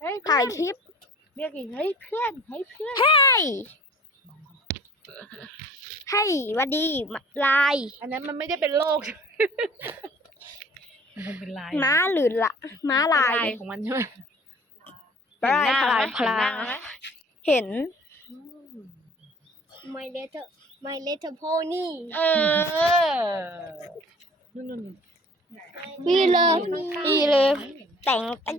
ถ่ายคลิปเรียกอีกเฮ้ยเพื่อนเฮ้ยเพื่อนให้หวัดดีลายอันนั้นมันไม่ได้เป็นโรคมันเป็นลายม้าหรือละม้าลายของมันใช่ไหมพลายพลายพลายเห็น My little pony นู่นนี่เลยแต่ง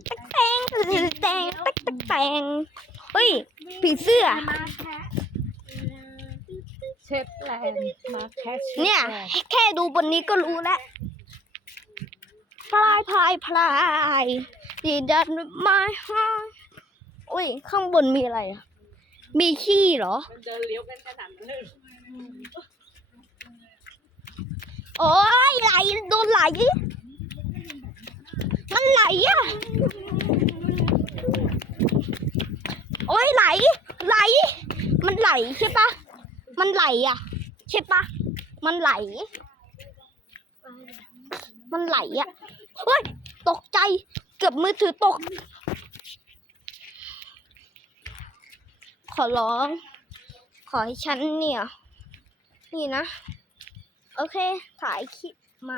เฮ้ยผีเสื้อเช็ดแลนด์มาแคชเนี่ยแค่ดูบนนี้ก็รู้แล้วพลายดีดันมาฮะอุ้ยข้างบนมีอะไรอ่ะมีขี้เหรอมันเดินเลี้ยวกันขนาดนั้นเลยโอ้ยไหลโดนไหลมันไหลอ่ะโอ้ยไหลมันไหลใช่ปะมันไหลอ่ะใช่ปะมันไหลอ่ะเฮ้ยตกใจเกือบมือถือตกขอร้องขอให้ฉันเนี่ยนี่นะโอเคถ่ายคลิปมา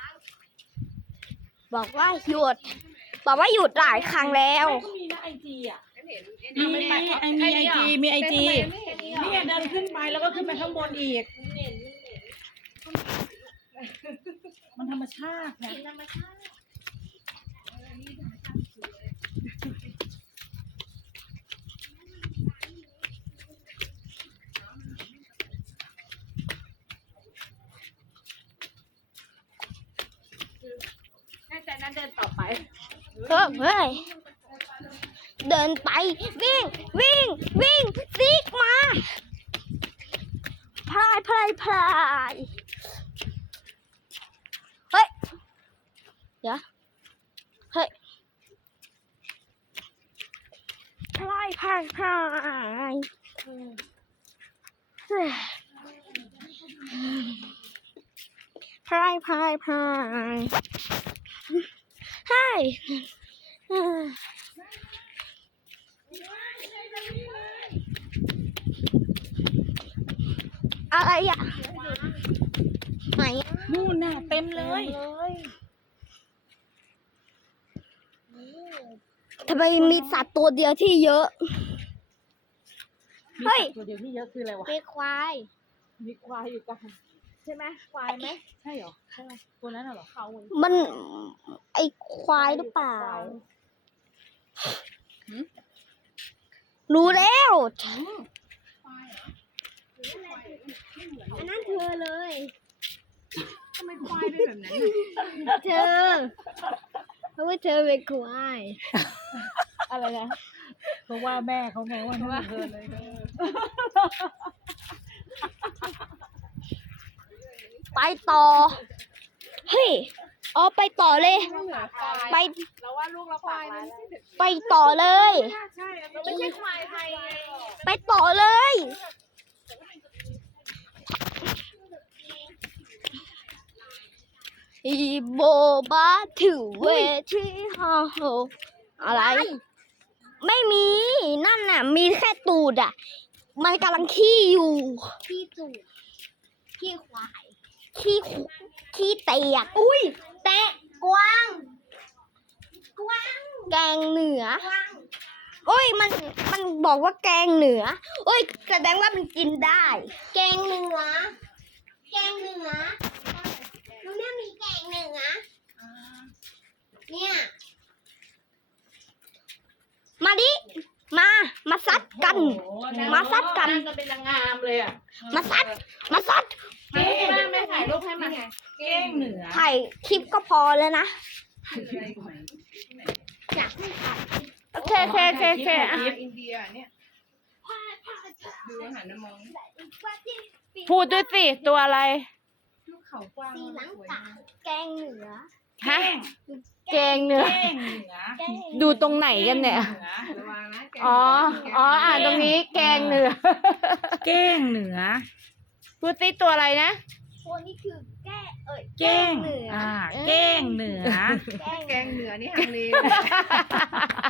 บอกว่าหยุดหลายครั้งแล้วมีนะไอจีอ่ะมีไอจีนี่เดินขึ้นไปแล้วก็ขึ้นไปข้างบนอีกมันธรรมชาตินะแน่ใจนั้นเดินต่อไปเฮ้ยเดินไปวิ่งซีกมาพลายเฮ้ยเดี๋ยวเฮ้ยพลายเฮ้ยพลายเฮ้ยอะไรอ่ะไหนนู่นน่ะเต็มเลยทำไมมีสัตว์ตัวเดียวที่เยอะ เฮ้ยตัวเดียวที่เยอะคืออะไรวะเป็นควายมีควายอยู่กันใช่ไหมควายไหมใช่เหรอใช่ไหมตัวนั้นเหรอเขามันไอควายหรือเปล่า รู้แล้วอันนั้นเธอเลยทำไมควายเป็นแบบนั้นเธอเพราะว่าเธอเป็นควายอะไรนะเพราะว่าแม่เขาไงว่าเธอเลยไปต่อ เฮ้ยอ๋อไปต่อเลย ไปเราว่าลูกเราควายมันไปต่อเลยใช่เราไม่ใช่ควายไทยไงไปต่อเลยอีโบบาถือเวทีฮาโฮอะไร ไม่มี นั่นน่ะ มีแค่ตูดอ่ะ มันกำลังขี้อยู่ขี้ตูดขี้ควายขี้เตียกอุ้ยแตะกวางแกงเหนือโอ้ยมันบอกว่าแกงเหนือโอ้ยแสดงว่ามันกินได้แกงเหนือรู้เนี่ยมีแกงเหนือเนี่ยมาดิ มาซัดกัน มาซัดกันจะเป็นนางงามเลยอ่ะมาซัดแม่ถ่ายรูปให้มันเก้งเหนือถ่ายคลิปก็พอแล้วนะอยากให้ถ่ายโอเคอ่ะอินเดียเนี่ยดูอาหารน้ำมองพูดด้วยสิ ตัวอะไรลูกเขากว้างสีหลังกาแกงเหนือฮะ แกงเหนือเก้งเหนือดูตรงไหนกันเนี่ยระวังนะอ่านตรงนี้แกงเหนือเก้งเหนือพูดสิตัวอะไรนะตัวนี้คือแก้เก้งเหนือเก้งเหนือแกงเหนือนี่ฮังเล